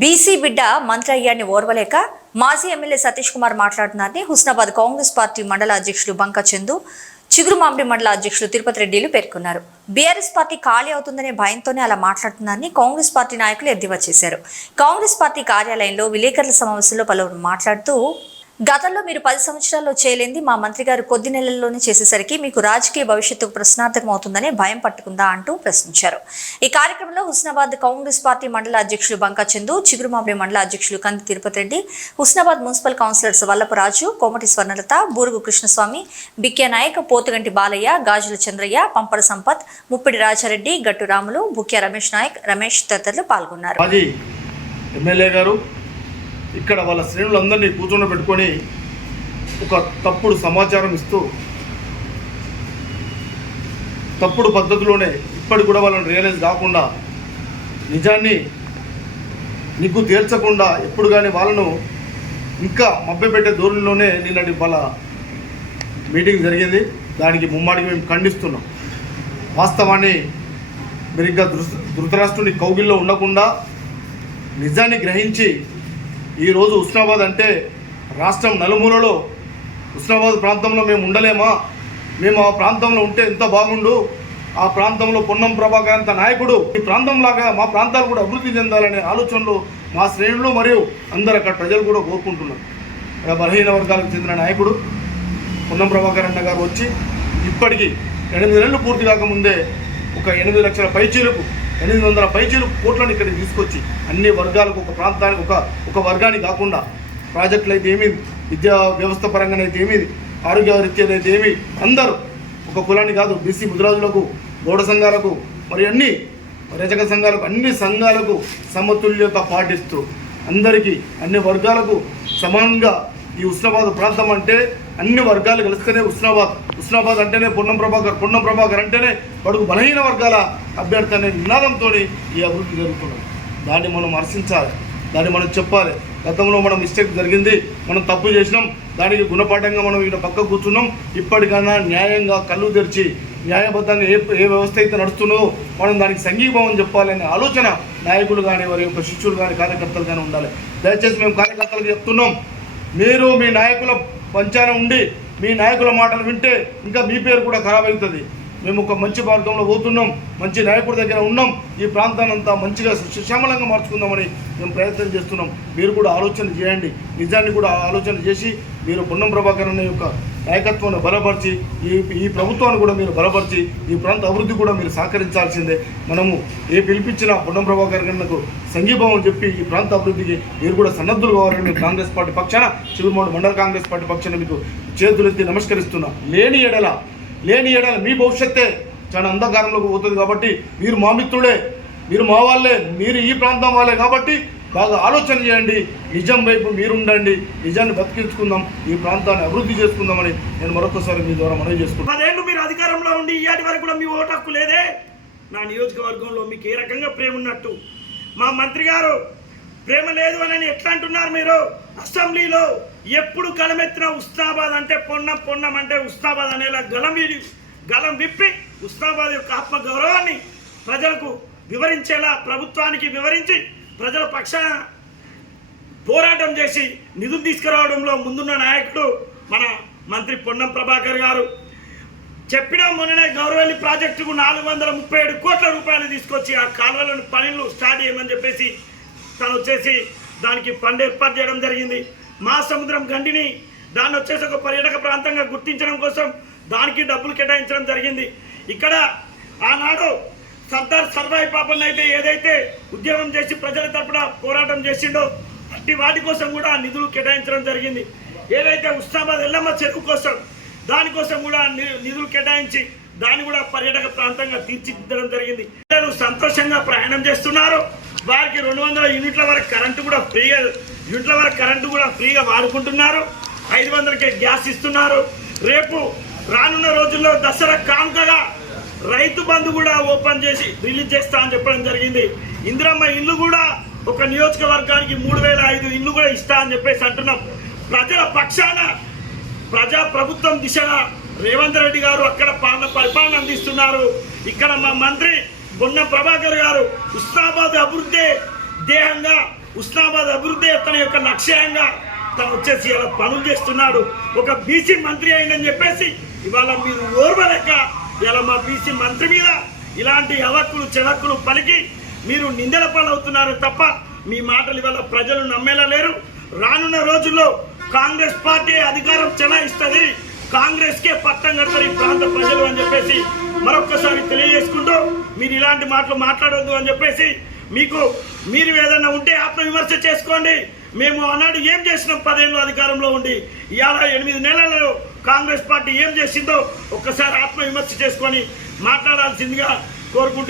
BC బిడ్డ మంత్రి అయ్యాన్ని ఓర్వలేక మాజీ ఎమ్మెల్యే సతీష్ కుమార్ మాట్లాడుతున్నారని హుస్నాబాద్ కాంగ్రెస్ పార్టీ మండల అధ్యక్షులు బంకా చందు, చిగురుమామిడి మండల అధ్యక్షులు తిరుపతి రెడ్డిలు పేర్కొన్నారు. బీఆర్ఎస్ పార్టీ ఖాళీ అవుతుందనే భయంతోనే అలా మాట్లాడుతున్నారని కాంగ్రెస్ పార్టీ నాయకులు ఎద్దేవా చేశారు. కాంగ్రెస్ పార్టీ కార్యాలయంలో విలేకరుల సమావేశంలో పలువురు మాట్లాడుతూ, గతంలో మీరు 10 సంవత్సరాల్లో చేయలేంది మా మంత్రి గారు కొద్ది నెలల్లోనే చేసేసరికి మీకు రాజకీయ భవిష్యత్తుకు ప్రశ్నార్థకం అవుతుందనే భయం పట్టుకుందా అంటూ ప్రశ్నించారు. ఈ కార్యక్రమంలో హుస్నాబాద్ కాంగ్రెస్ పార్టీ మండల అధ్యక్షులు బంకా చందు, చిగురుమామిడి మండల అధ్యక్షులు కంది తిరుపతి రెడ్డి, హుస్నాబాద్ మున్సిపల్ కౌన్సిలర్స్ వల్లపరాజు, కోమటి స్వర్ణలత, బూరుగు కృష్ణస్వామి, బిక్కే నాయక్, పోతుగంటి బాలయ్య, గాజుల చంద్రయ్య, పంపర సంపత్, ముప్పిడి రాజారెడ్డి, గట్టు రాములు, బుక్య రమేష్ నాయక్, రమేష్ తదితరులు పాల్గొన్నారు. ఇక్కడ వాళ్ళ శ్రేణులందరినీ కూర్చోబెట్టుకొని ఒక తప్పుడు సమాచారం ఇస్తూ తప్పుడు పద్ధతిలోనే ఇప్పటికి కూడా వాళ్ళని రియలైజ్ కాకుండా నిజాన్ని నిగ్గు తేల్చకుండా ఎప్పుడు కానీ వాళ్ళను ఇంకా మభ్యపెట్టే ధోరణిలోనే నిన్నటి వాళ్ళ మీటింగ్ జరిగింది. దానికి ముమ్మాడికి మేము ఖండిస్తున్నాం. వాస్తవాన్ని మెరుగ్గా ధృతరాష్ట్రుని కౌగిల్లో ఉండకుండా నిజాన్ని గ్రహించి ఈరోజు హుస్నాబాద్ అంటే రాష్ట్రం నలుమూలలో హుస్నాబాద్ ప్రాంతంలో మేము ఉండలేమా, మేము ఆ ప్రాంతంలో ఉంటే ఎంత బాగుండు, ఆ ప్రాంతంలో పొన్నం ప్రభాకర్ అంత నాయకుడు ఈ ప్రాంతంలాగా మా ప్రాంతాలు కూడా అభివృద్ధి చెందాలనే ఆలోచనలు మా శ్రేణులు మరియు అందరు అక్కడ ప్రజలు కూడా కోరుకుంటున్నారు. ఇక్కడ బలహీన వర్గాలకు చెందిన నాయకుడు పొన్నం ప్రభాకర్ అన్న గారు వచ్చి ఇప్పటికీ 8 నెలలు పూర్తి కాకముందే ఒక 8 లక్షల పైచీలకు 800 పైచీలకు కోట్లను ఇక్కడికి తీసుకొచ్చి అన్ని వర్గాలకు ఒక ప్రాంతానికి ఒక వర్గానికి కాకుండా ప్రాజెక్టులు అయితే ఏమి, విద్యా వ్యవస్థ పరంగానే అయితే ఏమి, ఆరోగ్య రీత్యాలు అయితే ఏమి, అందరూ ఒక కులాన్ని కాదు బీసీ ముద్రాజులకు, గౌడ సంఘాలకు మరి అన్ని రజక సంఘాలకు అన్ని సంఘాలకు సమతుల్యత పాటిస్తూ అందరికీ అన్ని వర్గాలకు సమానంగా ఈ హుస్నాబాద్ ప్రాంతం అంటే అన్ని వర్గాలు కలిస్తేనే హుస్నాబాద్ అంటేనే పొన్నం ప్రభాకర్ అంటేనే బడుగు బలహీన వర్గాల అభ్యర్థి అనే నినాదంతో ఈ అభివృద్ధి జరుగుతున్నది. దాన్ని మనం హర్షించాలి, దాన్ని మనం చెప్పాలి. గతంలో మనం మిస్టేక్ జరిగింది, మనం తప్పు చేసినాం, దానికి గుణపాఠంగా మనం ఇక్కడ పక్క కూర్చున్నాం. ఇప్పటికైనా న్యాయంగా కళ్ళు తెరిచి న్యాయబద్ధంగా ఏ వ్యవస్థ అయితే నడుస్తుందో మనం దానికి సంఘీభావం చెప్పాలనే ఆలోచన నాయకులు కానీ వారి యొక్క శిష్యులు కానీ కార్యకర్తలు కానీ ఉండాలి. దయచేసి మేము కార్యకర్తలకు చెప్తున్నాం, మీరు మీ నాయకుల పంచాన ఉండి మీ నాయకుల మాటలు వింటే ఇంకా మీ పేరు కూడా ఖరాబ్ అవుతుంది. మేము ఒక మంచి మార్గంలో పోతున్నాం, మంచి నాయకుడి దగ్గర ఉన్నాం, ఈ ప్రాంతాన్ని అంతా మంచిగా సుశ్యామలంగా మార్చుకుందామని మేము ప్రయత్నం చేస్తున్నాం. మీరు కూడా ఆలోచన చేయండి, నిజాన్ని కూడా ఆలోచన చేసి మీరు పొన్నం ప్రభాకర్ అనే యొక్క నాయకత్వాన్ని బలపరిచి ఈ ప్రభుత్వాన్ని కూడా మీరు బలపరిచి ఈ ప్రాంత అభివృద్ధి కూడా మీరు సహకరించాల్సిందే. మనము పిలిపించిన పొన్నం ప్రభాకర్ గారికి సంఘీభావం చెప్పి ఈ ప్రాంత అభివృద్ధికి మీరు కూడా సన్నద్ధులు కావాలని మేము కాంగ్రెస్ పార్టీ పక్షాన, చిగురుమామిడి మండల కాంగ్రెస్ పార్టీ పక్షాన మీకు చేతులెత్తి నమస్కరిస్తున్నాం. లేని ఎడల మీ భవిష్యత్తే చాలా అంధకారంలోకి పోతుంది. కాబట్టి మీరు మా మిత్రుడే, మీరు మా వాళ్ళే, మీరు ఈ ప్రాంతం వాళ్ళే. కాబట్టి బాగా ఆలోచన చేయండి, నిజం వైపు మీరుండండి, నిజాన్ని బతికించుకుందాం, ఈ ప్రాంతాన్ని అభివృద్ధి చేసుకుందామని నేను మరొకసారి మీ ద్వారా మనవి చేసుకుంటాను. 10 ఏళ్ళు మీరు అధికారంలో ఉండి ఇయాటి వరకు కూడా మీ ఓటు హక్కు లేదే. నా నియోజకవర్గంలో మీకు ఏ రకంగా ప్రేమ ఉన్నట్టు? మా మంత్రి గారు ప్రేమ లేదు అని ఎట్లా అంటున్నారు మీరు? అసెంబ్లీలో ఎప్పుడు గలమెత్తిన హుస్నాబాద్ అంటే పొన్నం అంటే హుస్నాబాద్ అనేలా గలం విప్పి హుస్నాబాద్ యొక్క ఆత్మ గౌరవాన్ని ప్రజలకు వివరించేలా ప్రభుత్వానికి వివరించి ప్రజల పక్షాన పోరాటం చేసి నిధులు తీసుకురావడంలో ముందున్న నాయకుడు మన మంత్రి పొన్నం ప్రభాకర్ గారు. చెప్పిన మొన్ననే గౌరవల్లి ప్రాజెక్టుకు 437 కోట్ల రూపాయలు తీసుకొచ్చి ఆ కాలువలను పనులు స్టార్ట్ చేయమని చెప్పేసి తను వచ్చేసి దానికి ఫండ్ ఏర్పాటు చేయడం జరిగింది. మా సముద్రం గండిని దాన్ని వచ్చేసి ఒక పర్యాటక ప్రాంతంగా గుర్తించడం కోసం దానికి డబ్బులు కేటాయించడం జరిగింది. ఇక్కడ ఆనాడు సర్దార్ సర్వాయి పాపన్ అయితే ఏదైతే ఉద్యమం చేసి ప్రజల తరపున పోరాటం చేసిండో అట్టి వాటి కోసం కూడా నిధులు కేటాయించడం జరిగింది. ఏదైతే హుస్నాబాద్ ఎల్లమ్మ చెరువు కోసం దానికోసం కూడా నిధులు కేటాయించి దాన్ని కూడా పర్యాటక ప్రాంతంగా తీర్చిదిద్దడం జరిగింది. ప్రజలు సంతోషంగా ప్రయాణం చేస్తున్నారు. వారికి 200 యూనిట్ల వరకు కరెంటు కూడా ఫ్రీగా వాడుకుంటున్నారు. 500కే గ్యాస్ ఇస్తున్నారు. రేపు రానున్న రోజుల్లో దసరా కానుకగా రైతు బంధు కూడా ఓపెన్ చేసి రిలీజ్ చేస్తా అని చెప్పడం జరిగింది. ఇందిరమ్మ ఇల్లు కూడా ఒక నియోజకవర్గానికి 3005 ఇల్లు కూడా ఇస్తా అని చెప్పేసి అంటున్నాం. ప్రజల పక్షాన ప్రభుత్వం దిశగా రేవంత్ రెడ్డి గారు అక్కడ పరిపాలన అందిస్తున్నారు. ఇక్కడ మా మంత్రి పొన్నం ప్రభాకర్ గారు హుస్నాబాద్ అభివృద్ధి ధ్యేయంగా హుస్నాబాద్ అభివృద్ధి తన యొక్క లక్ష్యంగా తను వచ్చేసి ఇలా పనులు చేస్తున్నాడు. ఒక బీసీ మంత్రి అయిందని చెప్పేసి ఇవాళ మీరు ఓర్వలేక ఇలా మా బీసీ మంత్రి మీద ఇలాంటి అవక్కులు చెడక్కులు పలికి మీరు నిందల పాలవుతున్నారు తప్ప మీ మాటలు ఇవాళ ప్రజలు నమ్మేలా లేరు. రానున్న రోజుల్లో కాంగ్రెస్ పార్టీ అధికారం చెలాయిస్తుంది, కాంగ్రెస్కే పట్టం కడతారు ఈ ప్రాంత ప్రజలు అని చెప్పేసి మరొక్కసారి తెలియజేసుకుంటూ మీరు ఇలాంటి మాటలు మాట్లాడొద్దు అని చెప్పేసి మీరు ఏదైనా ఉంటే ఆత్మవిమర్శ చేసుకోండి. మేము ఆనాడు ఏం చేసినాం 10 ఏళ్ళు అధికారంలో ఉండి, ఇవాళ 8 నెలలలో కాంగ్రెస్ పార్టీ ఏం చేసిందో ఒక్కసారి ఆత్మవిమర్శ చేసుకొని మాట్లాడాల్సిందిగా కోరుకుంటున్నాను.